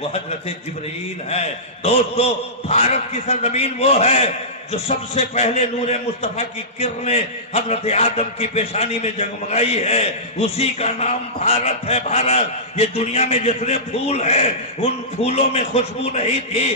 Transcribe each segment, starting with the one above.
وہ حضرت جبرائیل ہے۔ دوستو بھارت کی سرزمین وہ ہے جو سب سے پہلے نور مصطفیٰ کی کرنیں حضرت آدم کی پیشانی میں جگمگائی ہے، اسی کا نام بھارت ہے۔ بھارت، یہ دنیا میں جتنے پھول ہیں ان پھولوں میں خوشبو نہیں تھی،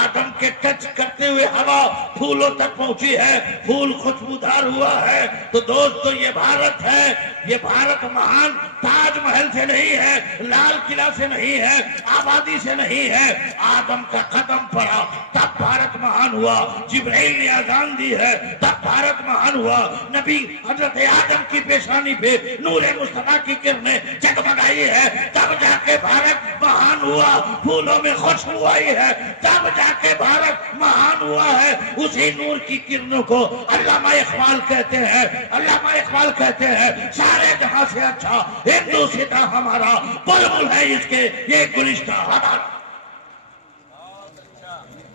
آدم کے ٹچ کرتے ہوئے ہوا پھولوں تک پہنچی ہے، پھول خوشبودار ہوا ہے۔ تو دوستو یہ بھارت ہے، یہ بھارت مہان تاج محل سے نہیں ہے، لال قلعہ سے نہیں ہے، آبادی سے نہیں ہے، آدم کا قدم پڑا تب بھارت مہان ہوا، جبرائیل نے اذان دی ہے تب بھارت مہان ہوا، نبی حضرت آدم کی پیشانی پہ نور مصطفیٰ کی کرنیں جگمگائی ہے تب جا کے بھارت مہان ہوا، پھولوں میں خوشبو آئی ہے تب جا کے بھارت مہان ہوا ہے۔ اسی نور کی کرنوں کو علامہ اقبال کہتے ہیں، علامہ اقبال کہتے ہیں سارے جہاں سے اچھا ہندو ستا ہمارا، بلبل ہے اس کے یہ گلشتہ ہمارا۔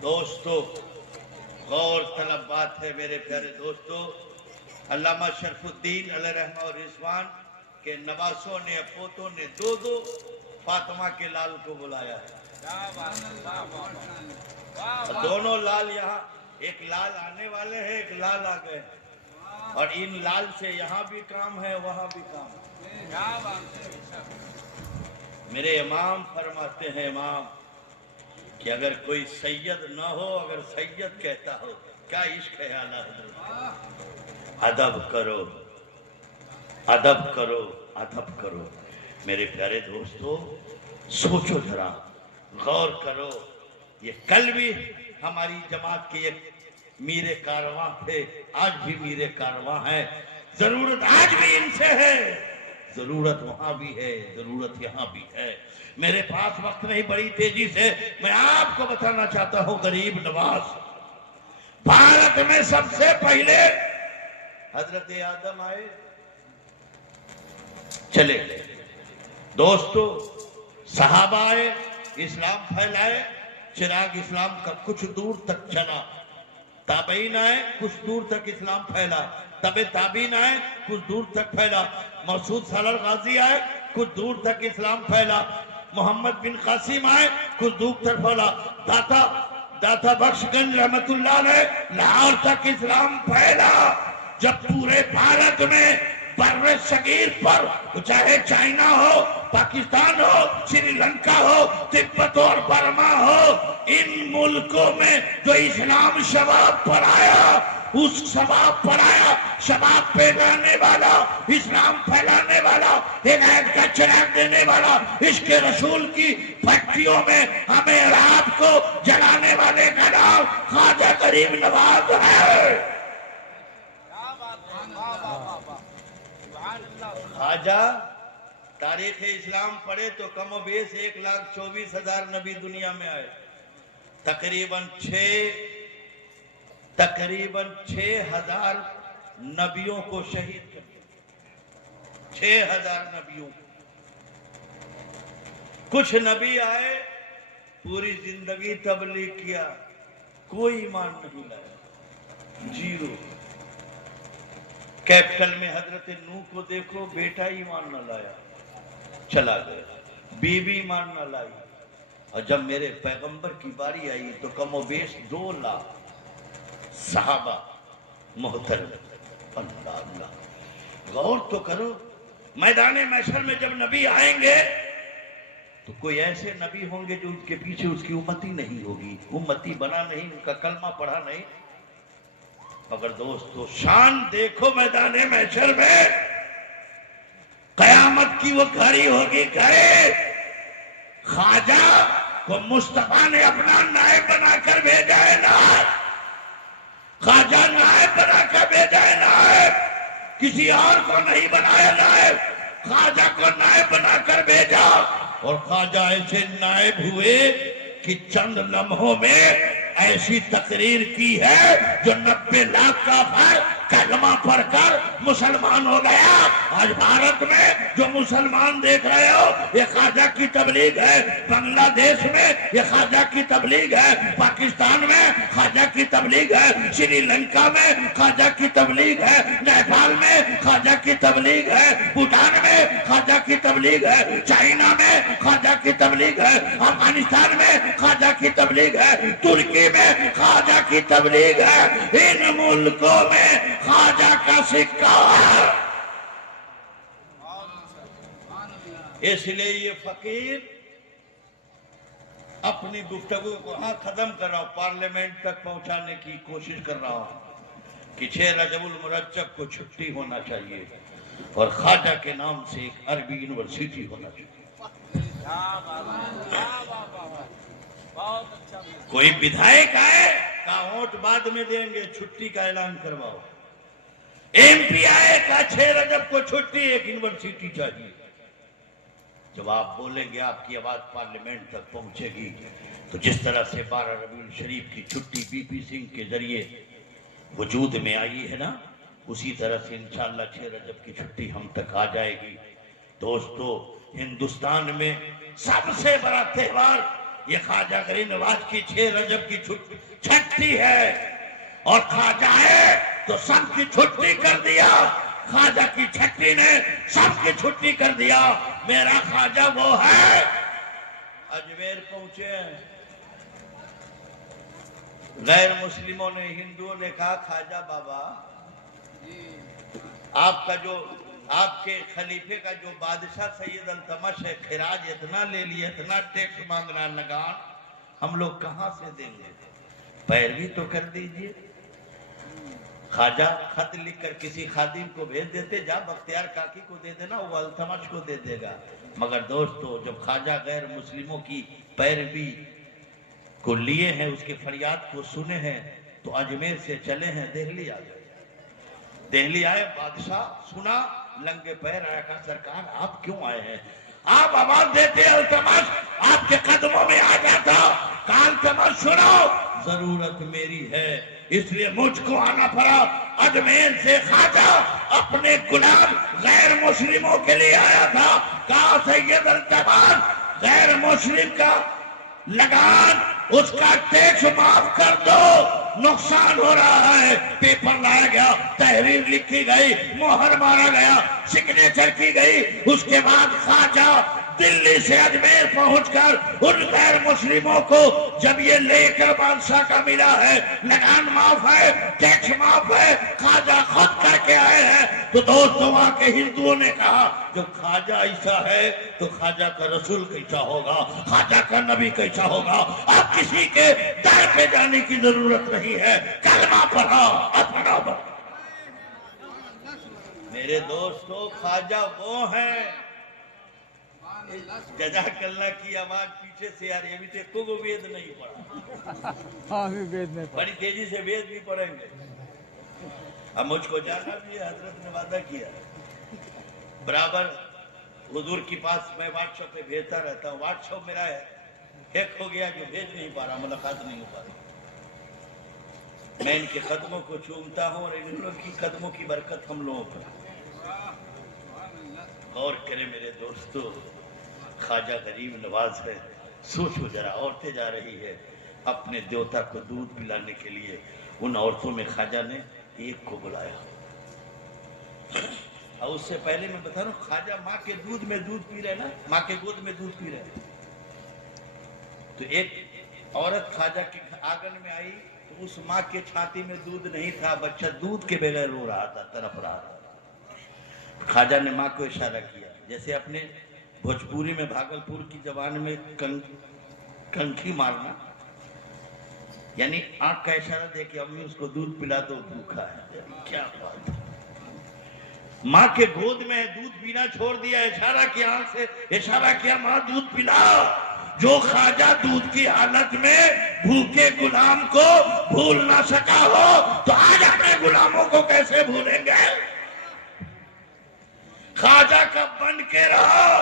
دوستو غور طلب بات ہے میرے پیارے دوستو، علامہ شرف الدین علیہ رحمہ و رضوان کے نواسوں نے پوتوں نے دو فاطمہ کے لال کو بلایا ہے، دونوں لال یہاں، ایک لال آنے والے ہیں ایک لال آ گئے، اور ان لال سے یہاں بھی کام ہے وہاں بھی کام ہے۔ میرے امام فرماتے ہیں امام کہ اگر کوئی سید نہ ہو، اگر سید کہتا ہو کیا عشق ہے اعلیٰ حضرت، ادب کرو ادب کرو ادب کرو۔ میرے پیارے دوستو سوچو ذرا، غور کرو، یہ کل بھی ہماری جماعت کے ایک میر کارواں تھے، آج بھی میر کارواں ہے، ضرورت آج بھی ان سے ہے، ضرورت وہاں بھی ہے، ضرورت یہاں بھی ہے۔ میرے پاس وقت نہیں، بڑی تیزی سے میں آپ کو بتانا چاہتا ہوں، غریب نواز بھارت میں سب سے پہلے حضرت آدم آئے، چلے گئے، دوستو صحابہ آئے، اسلام پھیلائے، چراغ اسلام کا کچھ دور تک چلا، تابعین آئے، کچھ دور تک اسلام پھیلا، تابعین آئے، کچھ دور تک پھیلا، مسعود سالار غازی آئے، کچھ دور تک اسلام پھیلا، محمد بن قاسم آئے، کچھ دور تک پھیلا، داتا بخش گنج رحمت اللہ علیہ لاہور تک اسلام پھیلا۔ جب پورے بھارت میں بر صغیر پر چاہے چائنا ہو، پاکستان ہو، سری لنکا ہو، تبت اور برما ہو، ان ملکوں میں جو اسلام شباب پر آیا، اس شباب پر آیا، شباب پھیلانے والا، اسلام پھیلانے والا، ہدایت کا چراغ دینے والا، عشق رسول کی فیکٹریوں میں ہمیں رات کو جلانے والے کا نام خواجہ غریب نواز ہے۔ خواجہ تاریخ اسلام پڑھے تو کم و بیش 1,24,000 نبی دنیا میں آئے، تقریباً 6,000 نبیوں کو شہید کر دیا، 6,000 نبیوں کو۔ کچھ نبی آئے، پوری زندگی تبلیغ کیا، کوئی ایمان نہیں لایا، زیرو۔ کیپٹل میں حضرت نوح کو دیکھو، بیٹا ایمان نہ لایا، چلا گیا، بیوی ایمان نہ لائی، اور جب میرے پیغمبر کی باری آئی تو کم و بیش 2 لاکھ صحابہ محترم۔ اللہ اللہ، غور تو کرو، میدان محشر میں جب نبی آئیں گے تو کوئی ایسے نبی ہوں گے جو ان کے پیچھے اس کی امتی نہیں ہوگی، امتی بنا نہیں، ان کا کلمہ پڑھا نہیں، مگر دوستو شان دیکھو میدان محشر میں، قیامت کی وہ گھڑی ہوگی، گھڑی خواجہ کو مصطفیٰ نے اپنا نائب بنا کر بھیجا ہے، نائب، خواجہ نائب بنا کر بھیجا ہے، نائب، کسی اور کو نہیں بنایا نائب، خواجہ کو نائب بنا کر بھیجا، اور خواجہ ایسے نائب ہوئے کہ چند لمحوں میں ایسی تقریر کی ہے جو 90 لاکھ کا کلمہ پڑھ کر مسلمان ہو گیا۔ آج بھارت میں جو مسلمان دیکھ رہے ہو یہ خواجہ کی تبلیغ ہے، بنگلہ دیش میں یہ خواجہ کی تبلیغ ہے، پاکستان میں خواجہ کی تبلیغ ہے، سری لنکا میں خواجہ کی تبلیغ ہے، نیپال میں خواجہ کی تبلیغ ہے، بھوٹان میں خواجہ کی تبلیغ ہے، چائنا میں خواجہ کی تبلیغ ہے، افغانستان میں خواجہ کی تبلیغ ہے، ترکی میں خواجہ کی تبلیغ ہے، ان ملکوں میں خواجہ کا سکہ ہے۔ اس لیے یہ فقیر اپنی گفتگو کو ختم کر رہا ہوں، پارلیمنٹ تک پہنچانے کی کوشش کر رہا ہوں کہ 6 رجب المرجب کو چھٹی ہونا چاہیے اور خواجہ کے نام سے ایک عربی یونیورسٹی ہونا چاہیے۔ کوئی بدھائک آئے کہا ووٹ بعد میں دیں گے، چھٹی کا اعلان کرواؤ۔ ایم پی آئے کہا 6 رجب کو چھٹی، ایک یونیورسٹی چاہیے۔ جب آپ بولیں گے آپ کی آواز پارلیمنٹ تک پہنچے گی تو جس طرح سے 12 ربیع الشریف کی چھٹی بی پی سنگھ کے ذریعے وجود میں آئی ہے نا، اسی طرح سے انشاءاللہ 6 رجب کی چھٹی ہم تک آ جائے گی۔ دوستو، ہندوستان میں سب سے بڑا تہوار یہ خواجہ غریب نواز کی 6 رجب کی چھٹی ہے، اور خواجہ ہے تو سب کی چھٹی کر دیا، خواجہ کی چھٹی نے سب کی چھٹی کر دیا۔ میرا خواجہ وہ ہے۔ اجمیر پہنچے ہیں، غیر مسلموں نے، ہندوؤں نے کہا خواجہ بابا آپ کے خلیفے کا جو بادشاہ سید التمش ہے، خراج اتنا لے لیا، اتنا ٹیکس مانگ رہا لگان، ہم لوگ کہاں سے دیں گے؟ پیروی تو کر دیجئے۔ خواجہ خط لکھ کر کسی خادم کو بھیج دیتے، جا بختیار کاکی کو دے دینا، وہ التمش کو دے دے گا۔ مگر دوستو، جب خواجہ غیر مسلموں کی پیروی کو لیے ہیں، اس کے فریاد کو سنے ہیں، تو اجمیر سے چلے ہیں دہلی آ گئے۔ دہلی آئے، بادشاہ سنا، لنگے پیر آیا، کہا سرکار آپ کیوں آئے ہیں؟ آپ آواز دیتے التمش آپ کے قدموں میں آ جاتا۔ کہا التمش سنو، ضرورت میری ہے اس لیے مجھ کو آنا پڑا۔ اجمیر سے خواجہ اپنے غلام غیر مسلموں کے لیے آیا تھا۔ کہا سید التمش غیر مسلم کا لگان، اس کا ٹیکس معاف کر دو، نقصان ہو رہا ہے۔ پیپر لایا گیا، تحریر لکھی گئی، مہر مارا گیا، سگنیچر کی گئی۔ اس کے بعد خواجہ دلی سے اجمیر پہنچ کر ان غیر مسلموں کو جب یہ لے کر بادشاہ کا ملا ہے، لگان معاف ہے، ٹیکس معاف ہے، خواجہ خود کر کے آئے ہیں، تو دوستوں وہاں کے ہندوؤں نے کہا جو خواجہ ایسا ہے تو خواجہ کا رسول کیسا ہوگا، خواجہ کا نبی کیسا ہوگا۔ اب کسی کے در پہ جانے کی ضرورت نہیں ہے، کلمہ پڑھا اپنا بڑھا۔ میرے دوستو، خواجہ وہ ہیں۔ جزاک اللہ کی آواز پیچھے سے آ رہی ہے، ابھی تک کو وید نہیں پڑھا، بڑی تیزی سے وید بھی پڑھیں گے۔ اب مجھ کو جانا بھی ہے، حضرت نے وعدہ کیا برابر حضور کی پاس میں واٹس ایپ پہ بھیجتا رہتا ہوں۔ واٹس ایپ میرا ہیک ہو گیا، جو بھیج نہیں پا رہا، ملاقات نہیں ہو پا رہی۔ میں ان کے قدموں کو چومتا ہوں اور ان لوگوں کی قدموں کی برکت ہم لوگوں پر۔ غور کرے میرے دوستو، خواجہ غریب نواز ہے۔ سوچو ذرا، عورتیں جا رہی ہے اپنے دیوتا کو دودھ پلانے کے لیے، ان عورتوں میں خواجہ نے ایک کو بلایا، اور اس سے پہلے میں بتا رہا ہوں خواجہ ماں کے دودھ میں دودھ پی رہے نا، ماں کے گود میں دودھ پی رہے، تو ایک عورت خواجہ کے آنگن میں آئی تو اس ماں کے چھاتی میں دودھ نہیں تھا، بچہ دودھ کے بغیر رو رہا تھا، تڑپ رہا تھا۔ خواجہ نے ماں کو اشارہ کیا، جیسے اپنے بھوجپوری میں بھاگلپور کی زبان میں کنکھی مارنا، یعنی آنکھ کا اشارہ دے کہ امی اس کو دودھ پلا دو، بھوکا ہے۔ کیا بات ہے، ماں کے گود میں دودھ پینا چھوڑ دیا، اشارہ کیا، آنکھ سے اشارہ کیا، ماں دودھ پلا۔ جو خواجہ دودھ کی حالت میں بھوکے غلام کو بھول نہ سکا ہو تو آج اپنے غلاموں کو کیسے بھولیں گے؟ خواجہ کا بن کے رہو،